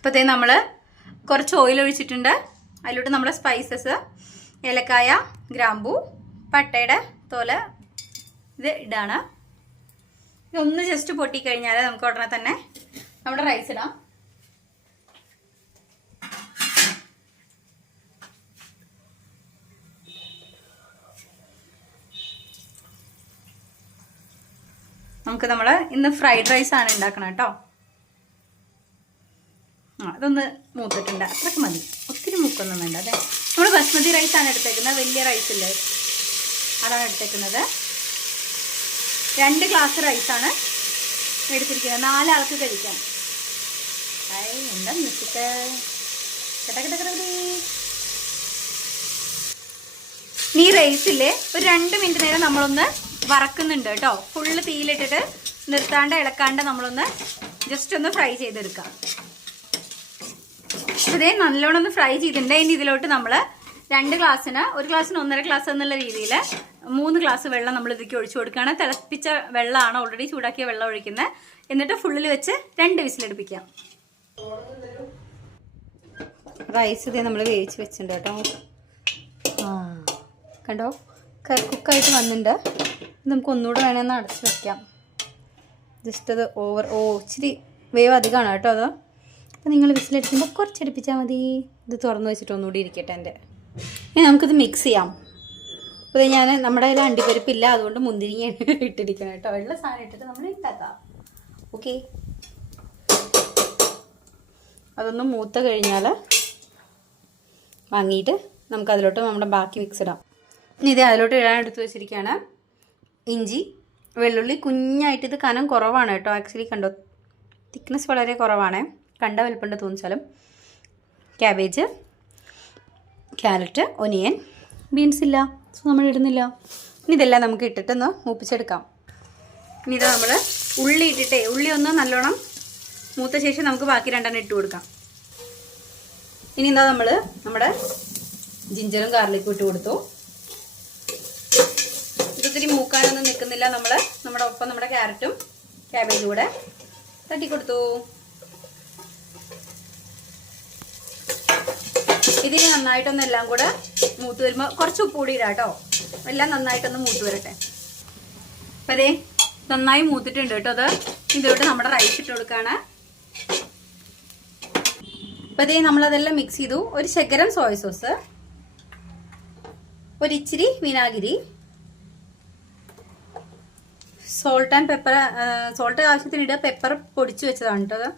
അപ്പോൾ ഇതേ നമ്മൾ കുറച്ച് ഓയിൽ ഒഴിച്ചിട്ടുണ്ട്. അതിലോട്ട് നമ്മുടെ സ്പൈസസ്, ഏലക്കായ, ഗ്രാമ്പൂ, പട്ടയുടെ തോല് ഇത് ഇടാണ്. ഇതൊന്ന് ജസ്റ്റ് പൊട്ടിക്കഴിഞ്ഞാൽ നമുക്ക് ഉടനെ തന്നെ നമ്മുടെ റൈസ് ഇടാം. നമുക്ക് നമ്മൾ ഇന്ന് ഫ്രൈഡ് റൈസ് ആണ് ഉണ്ടാക്കണം കേട്ടോ. അതൊന്ന് മൂത്തിട്ടുണ്ട്, അത്രയ്ക്ക് മതി, ഒത്തിരി മൂക്കൊന്നും വേണ്ട. അതെ, നമ്മൾ ബസ്മതി റൈസാണ് എടുത്തേക്കുന്നത്, വലിയ റൈസില്ലേ അതാണ് എടുത്തേക്കുന്നത്. 2 ഗ്ലാസ് റൈസാണ് എടുത്തിരിക്കുന്നത്, 4 ആൾക്ക് കഴിക്കാം. എന്താ നിൽക്കിട്ട് ഈ റൈസില്ലേ ഒരു 2 മിനിറ്റ് നേരം നമ്മളൊന്ന് വറക്കുന്നുണ്ട് കേട്ടോ. ഫുള്ള് തീയിലിട്ടിട്ട് നിർത്താണ്ട് ഇളക്കാണ്ട് നമ്മളൊന്ന് ജസ്റ്റ് ഒന്ന് ഫ്രൈ ചെയ്തെടുക്കാം. ഇതേ നല്ലോണം ഒന്ന് ഫ്രൈ ചെയ്തിട്ടുണ്ട്. ഇനി ഇതിലോട്ട് നമ്മൾ 2 ഗ്ലാസ്സിന് 1 ഗ്ലാസ്സിന് 1.5 ഗ്ലാസ് എന്നുള്ള രീതിയിൽ 3 ഗ്ലാസ് വെള്ളം നമ്മൾ ഇതിലേക്ക് ഒഴിച്ചു കൊടുക്കുകയാണ്. തിളപ്പിച്ച വെള്ളമാണ്, ഓൾറെഡി ചൂടാക്കിയ വെള്ളം ഒഴിക്കുന്നത്. എന്നിട്ട് ഫുള്ളിൽ വെച്ച് 2 വിസിലടുപ്പിക്കാം. റൈസ് ഇതേ നമ്മൾ വേവിച്ച് വെച്ചിട്ടുണ്ട് കേട്ടോ. കണ്ടോ, കുക്കായിട്ട് വന്നിട്ടുണ്ട്. നമുക്ക് ഒന്നുകൂടെ വേണമെന്ന് അടച്ച് വെക്കാം. ജസ്റ്റ് അത് ഇച്ചിരി വേവ് അധികമാണ് കേട്ടോ അത്. അപ്പോൾ നിങ്ങൾ വിസിലടിക്കുമ്പോൾ കുറച്ചടുപ്പിച്ചാൽ മതി. ഇത് തുറന്ന് വെച്ചിട്ട് ഒന്നുകൂടി ഇരിക്കട്ടെ എൻ്റെ. ഇനി നമുക്കിത് മിക്സ് ചെയ്യാം. അപ്പോൾ ഞാൻ നമ്മുടെ കയ്യിൽ അണ്ടിപ്പരിപ്പില്ല, അതുകൊണ്ട് മുന്തിരിങ്ങ ഇട്ടിരിക്കണം കേട്ടോ. വെള്ള സാധനം ഇട്ടിട്ട് നമ്മൾ ഉണ്ടാക്കാം. ഓക്കെ, അതൊന്ന് മൂത്ത കഴിഞ്ഞാൽ വാങ്ങിയിട്ട് നമുക്കതിലോട്ട് നമ്മുടെ ബാക്കി മിക്സ് ഇടാം. ഇനി ഇത് അതിലോട്ട് ഇടാൻ എടുത്ത് വെച്ചിരിക്കുകയാണ്. ഇഞ്ചി, വെള്ളുള്ളി കുഞ്ഞായിട്ട്, ഇത് കനം കുറവാണ് കേട്ടോ. ആക്ച്വലി കണ്ടോ, തിക്നെസ് വളരെ കുറവാണ്, കണ്ട വലുപ്പമുണ്ട് തോന്നിച്ചാലും. ക്യാബേജ്, ക്യാരറ്റ്, ഒനിയൻ, ബീൻസ് ഇല്ല, സോ നമ്മൾ ഇടുന്നില്ല. ഇനി ഇതെല്ലാം നമുക്ക് ഇട്ടിട്ടൊന്ന് മൂപ്പിച്ചെടുക്കാം. ഇനി ഇത് നമ്മൾ ഉള്ളി ഇട്ടിട്ടേ, ഉള്ളി ഒന്ന് നല്ലോണം മൂത്ത ശേഷം നമുക്ക് ബാക്കി 2 ഇട്ട് കൊടുക്കാം. ഇനി എന്താ നമ്മൾ നമ്മുടെ ജിഞ്ചറും ഗാർലിക്കും ഇട്ട് കൊടുത്തു. ഇതൊത്തിരി മൂക്കാനൊന്നും നിൽക്കുന്നില്ല. നമ്മുടെ ഒപ്പം നമ്മുടെ ക്യാരറ്റും ക്യാബേജും കൂടെ തട്ടിക്കൊടുത്തു. ഇതിന് നന്നായിട്ടൊന്ന് എല്ലാം കൂടെ മൂത്ത് വരുമ്പോൾ കുറച്ച് ഉപ്പ് കൂടി ഇടാം കേട്ടോ. എല്ലാം നന്നായിട്ടൊന്ന് മൂത്ത് വരട്ടെ. അപ്പം അതേ നന്നായി മൂത്തിട്ടുണ്ട് കേട്ടോ. അത് ഇതിലോട്ട് നമ്മുടെ റൈസ് ഇട്ട് കൊടുക്കുകയാണ്. അപ്പം അതേ നമ്മളതെല്ലാം മിക്സ് ചെയ്തു. ഒരു ശകലം സോയ സോസ്, ഒരിച്ചിരി വിനാഗിരി, സോൾട്ട് ആൻഡ് പെപ്പർ. സോൾട്ട് ആവശ്യത്തിന് ഇടുക, പെപ്പർ പൊടിച്ചു വെച്ചതാണ് കേട്ടോ അത്.